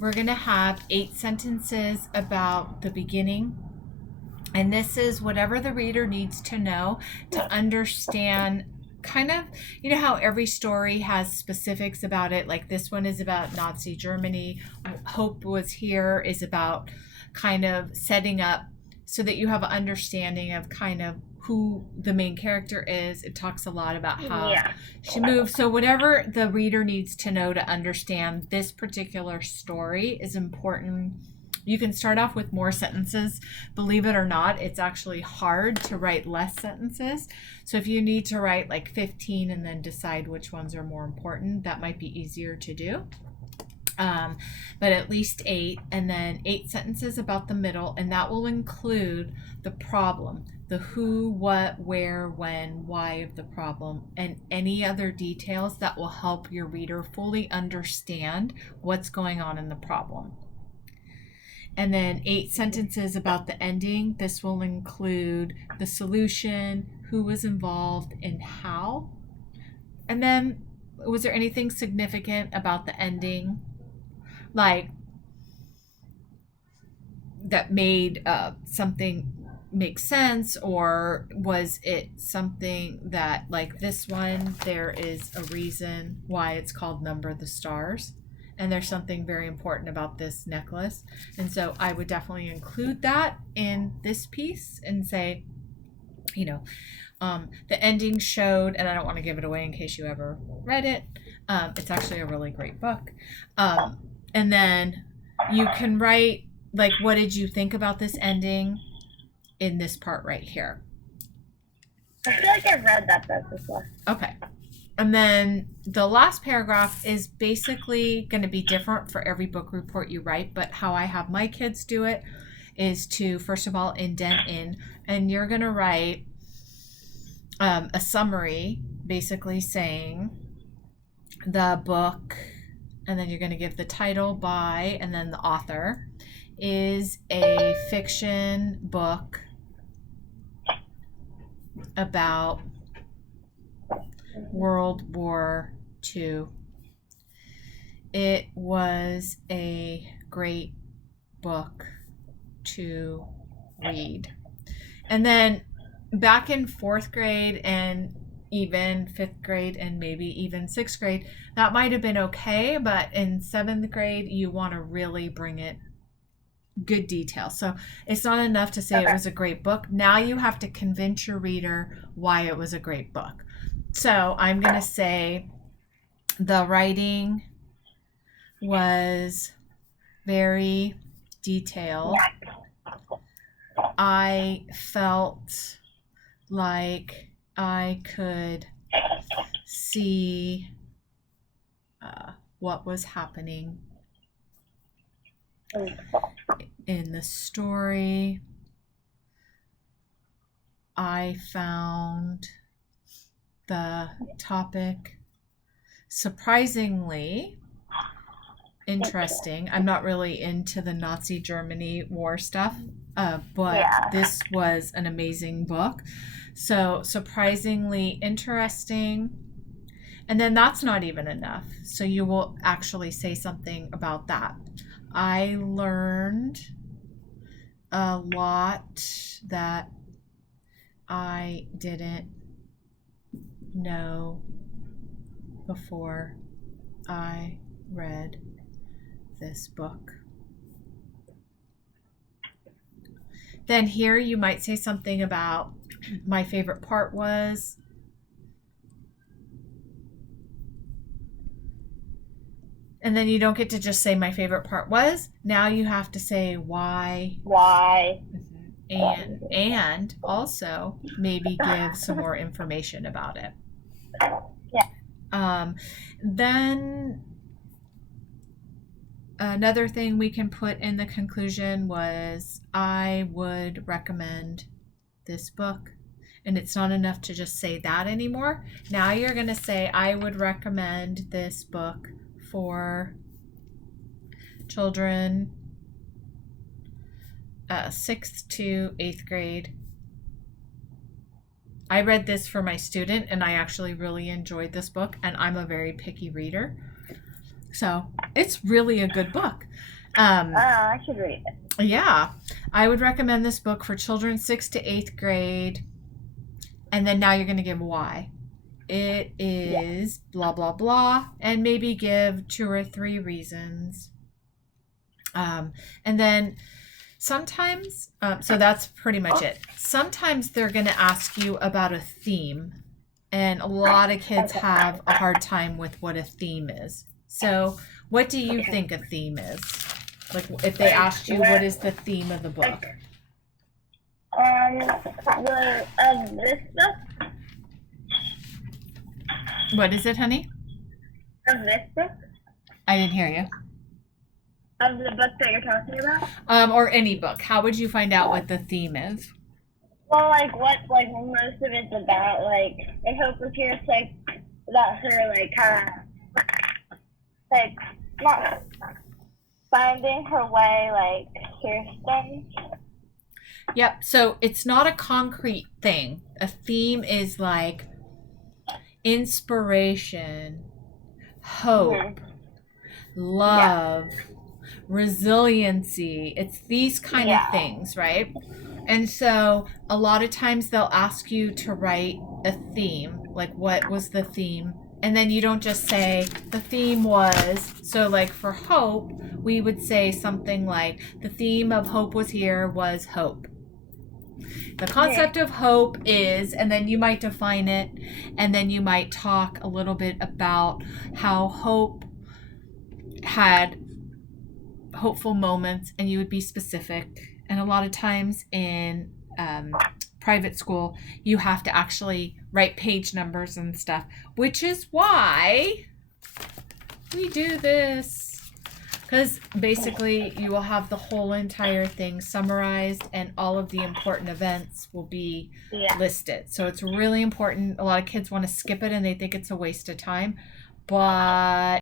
we're going to have 8 sentences about the beginning. And this is whatever the reader needs to know to understand kind of, you know, how every story has specifics about it. Like this one is about Nazi Germany. Hope Was Here is about kind of setting up so that you have an understanding of kind of who the main character is. It talks a lot about how she moves. So whatever the reader needs to know to understand this particular story is important. You can start off with more sentences. Believe it or not, it's actually hard to write less sentences. So if you need to write like 15 and then decide which ones are more important, that might be easier to do. But at least 8, and then 8 sentences about the middle, and that will include the problem, the who, what, where, when, why of the problem, and any other details that will help your reader fully understand what's going on in the problem. And then 8 sentences about the ending. This will include the solution, who was involved, and how. And then, was there anything significant about the ending? Like, that made something make sense, or was it something that, like this one, there is a reason why it's called Number the Stars, and there's something very important about this necklace, and so I would definitely include that in this piece and say, you know, the ending showed, and I don't want to give it away in case you ever read it. It's actually a really great book. And then you can write, like, what did you think about this ending in this part right here? I feel like I've read that book before. Okay. And then the last paragraph is basically going to be different for every book report you write, but how I have my kids do it is to, first of all, indent in, and you're going to write a summary basically saying the book, and then you're going to give the title by, and then the author is a fiction book about World War II. It was a great book to read. And then back in 4th grade and even 5th grade and maybe even 6th grade, that might have been okay, but in 7th grade, you want to really bring it good detail. So it's not enough to say it was a great book. Now you have to convince your reader why it was a great book. So I'm going to say the writing was very detailed. I felt like I could see what was happening in the story. I found the topic surprisingly interesting. I'm not really into the Nazi Germany war stuff, but this was an amazing book. So surprisingly interesting. And then that's not even enough. So you will actually say something about that. I learned a lot that I didn't know before I read this book. Then here you might say something about my favorite part was, and then you don't get to just say my favorite part was. Now you have to say why. And also maybe give some more information about it. Then another thing we can put in the conclusion was, I would recommend this book. And it's not enough to just say that anymore. Now you're going to say, I would recommend this book for children 6th to 8th grade. I read this for my student, and I actually really enjoyed this book, and I'm a very picky reader. So it's really a good book. I should read it. Yeah, I would recommend this book for children 6th to 8th grade. And then now you're going to give why. It Yeah. is blah, blah, blah, and maybe give 2 or 3 reasons. And then sometimes, so that's pretty much it. Sometimes they're going to ask you about a theme, and a lot of kids Okay. have a hard time with what a theme is. So, what do you Okay. think a theme is? Like, if they asked you, what is the theme of the book? This book, What is it, honey? of this book, I didn't hear you. of the book that you're talking about. Or any book. How would you find out what the theme is? Well, like what, like most of it's about, like, I hope if here it's like about her, like, like not finding her way, like through things. Yep. So it's not a concrete thing. A theme is like inspiration, hope, Mhm. love, resiliency. It's these kind of Yeah. things, right? And so a lot of times they'll ask you to write a theme, like what was the theme? And then you don't just say the theme was, so like for hope, we would say something like the theme of hope was here was hope. The concept of hope is, and then you might define it, and then you might talk a little bit about how hope had hopeful moments, and you would be specific. And a lot of times in private school, you have to actually write page numbers and stuff, which is why we do this. Because basically, you will have the whole entire thing summarized, and all of the important events will be Yeah. listed. So it's really important. A lot of kids want to skip it and they think it's a waste of time, but